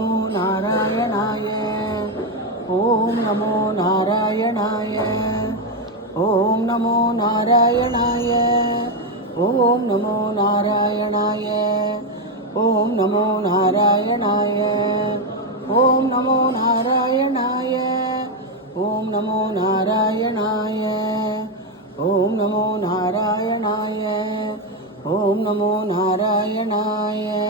నమో నారాయణాయ. ఓం నమో నారాయణాయ. ఓం నమో నారాయణాయ. ఓం నమో నారాయణాయ. ఓం నమో నారాయణాయ. ఓం నమో నారాయణాయ. ఓం నమో నారాయణాయ. ఓం నమో నారాయణాయ. ఓం నమో నారాయణాయ.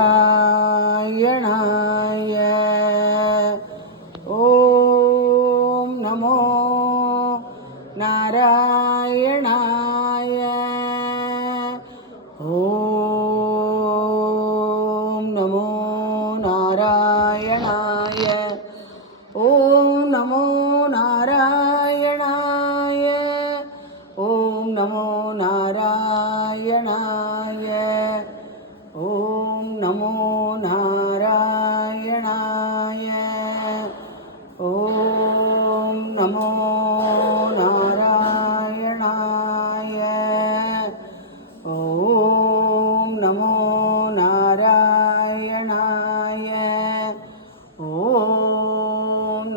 media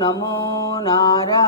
नमो नारायणा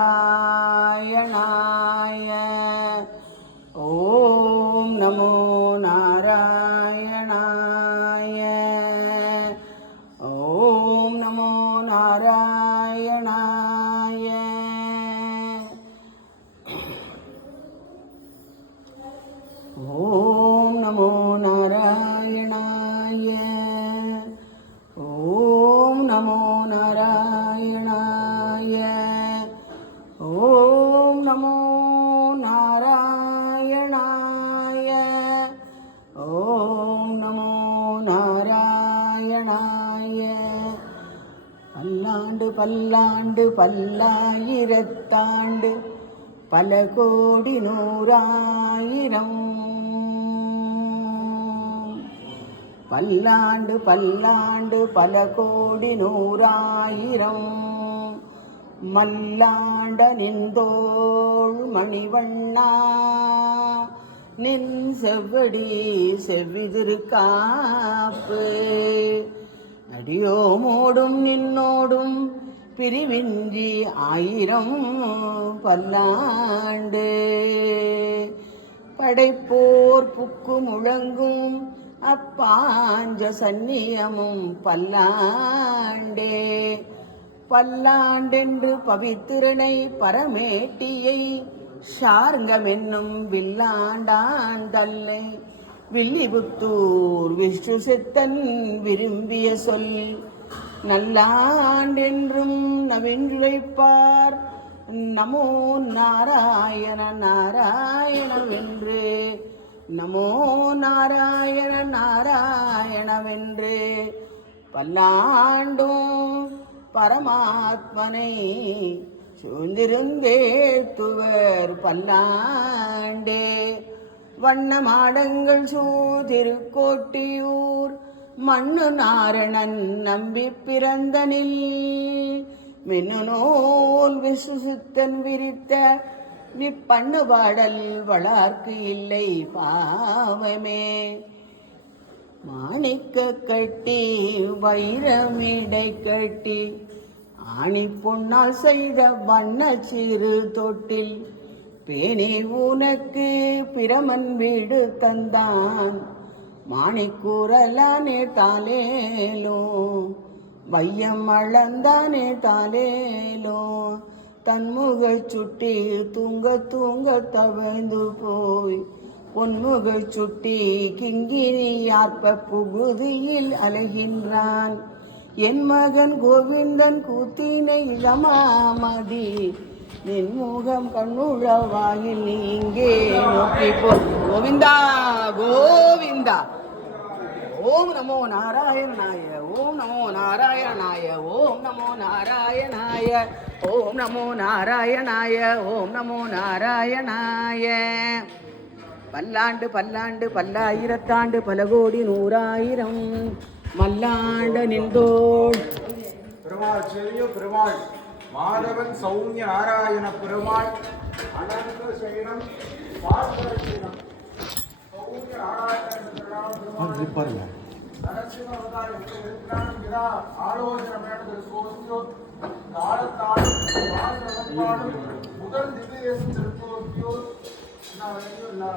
பல்லாண்டு பல்லாயிரத்தாண்டு பல கோடி நூறாயிரம். பல்லாண்டு பல்லாண்டு பல கோடி நூறாயிரம். மல்லாண்ட நின்றோள் மணிவண்ணா நின் செவ்வடி செவ்விதிரு செவ்விதிருக்காப்பு. அடியோமோடும் நின்னோடும் பிரிவின்றி ஆயிரம் பல்லாண்டு. படைப்போர் புக்கு முழங்கும் அப்பாஞ்ச சந்நியமும் பல்லாண்டே. பல்லாண்டென்று பவித்திரனை பரமேட்டியை ஷார்ங்கமென்னும் வில்லாண்டான் தல்லை. வில்லிபுத்தூர் விஷ்ணு சித்தன் விரும்பிய சொல் நல்லாண்டென்றும் நவென்றுழைப்பார். நமோ நாராயண நாராயணவென்று நமோ நாராயண நாராயணவென்று பல்லாண்டும் பரமாத்மனை சூழ்ந்திருந்தேத்துவர் பல்லாண்டே. வண்ண மாடங்கள் சூதிருக்கோட்டியூர். மண்ணு நாரணன் நம்பி பிறந்தனில். மின்னு நூல் விசுசித்தன் விரித்த நிப்பண்ணு பாடல் வளார்க்கு இல்லை பாவமே. மாணிக்க கட்டி வைரமிடை கட்டி ஆணி பொன்னால் செய்த வண்ண சிறு தொட்டில். பேணி உனக்கு பிரமன் வீடு தந்தான். மாணிக்கூறலானே தாலேலோ வையம் அளந்தானே தாலேலோ தன்முகள் சுட்டி தூங்க தூங்க தவழ்ந்து போய் பொன்முகள் சுட்டி கிங்கினி யார்ப்ப புகுதியில் அலைகின்றான். என் மகன் கோவிந்தன் கூத்தினை இளமாமதி நின் முகம் கண்ணுழவாயில் இங்கே நோக்கி போ. கோவிந்தா கோவிந்தா. ஓம் நமோ நாராயணாய ஓம் நமோ நாராயணாய ஓம் நமோ நாராயணாய ஓம் நமோ நாராயணாய ஓம் நமோ நாராயணாய. பல்லாண்டு பல்லாண்டு பல்லாயிரத்தாண்டு பல கோடி நூறாயிரம் மல்லாண்ட நின்றோள். பெருமாள் செல்லிய பெருமாள் மாதவன் சௌமிய நாராயண பெருமாள் அனந்த சைனம் பார்வதினம் சௌமிய நாராயண பெருமாள். காலத்தால் முதல் திருப்போக்கியோ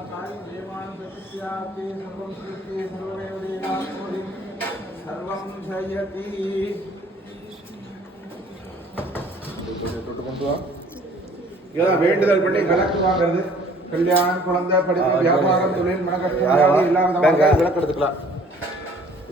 காரியம் பிரதிஷ்யாத்தே சர்வம் சிருஷ்டி சர்வமேவதேனாத்மோதி சர்வம் ஜெயதி இதான் வேண்டுதல் பண்ணி கலெக்ட் வாங்குறது கல்யாணம் குழந்தை படிப்பு வியாபாரம் தொழில் இல்லாத பேங்க விளக்கு எடுத்துக்கலாம்.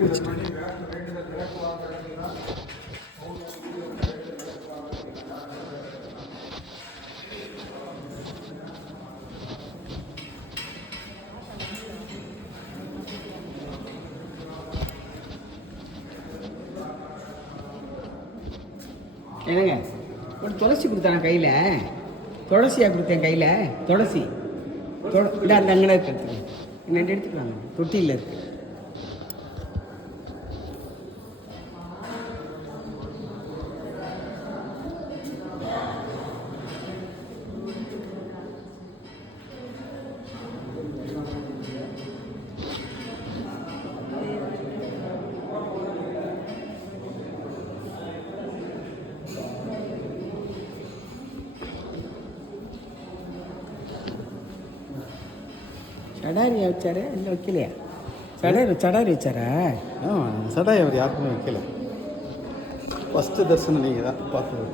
வாங்கிக்கணும் என்னங்க? ஒரு துளசி கொடுத்தான கையில்? துளசியாக கொடுத்தேன் கையில்? துளசி. தொட இதா அந்த அங்கே இருக்கிறது எடுத்துக்கங்க. ரெண்டு எடுத்துக்கலாங்க. தொட்டியில் இருக்குது சடாரி வச்சாரு? இல்லை வைக்கலையா? சடாரி சடாரி வச்சாரா? சடாய் அவர் யாருக்குமே வைக்கல. ஃபஸ்ட்டு தரிசனம் நீங்கள் தான் பார்த்து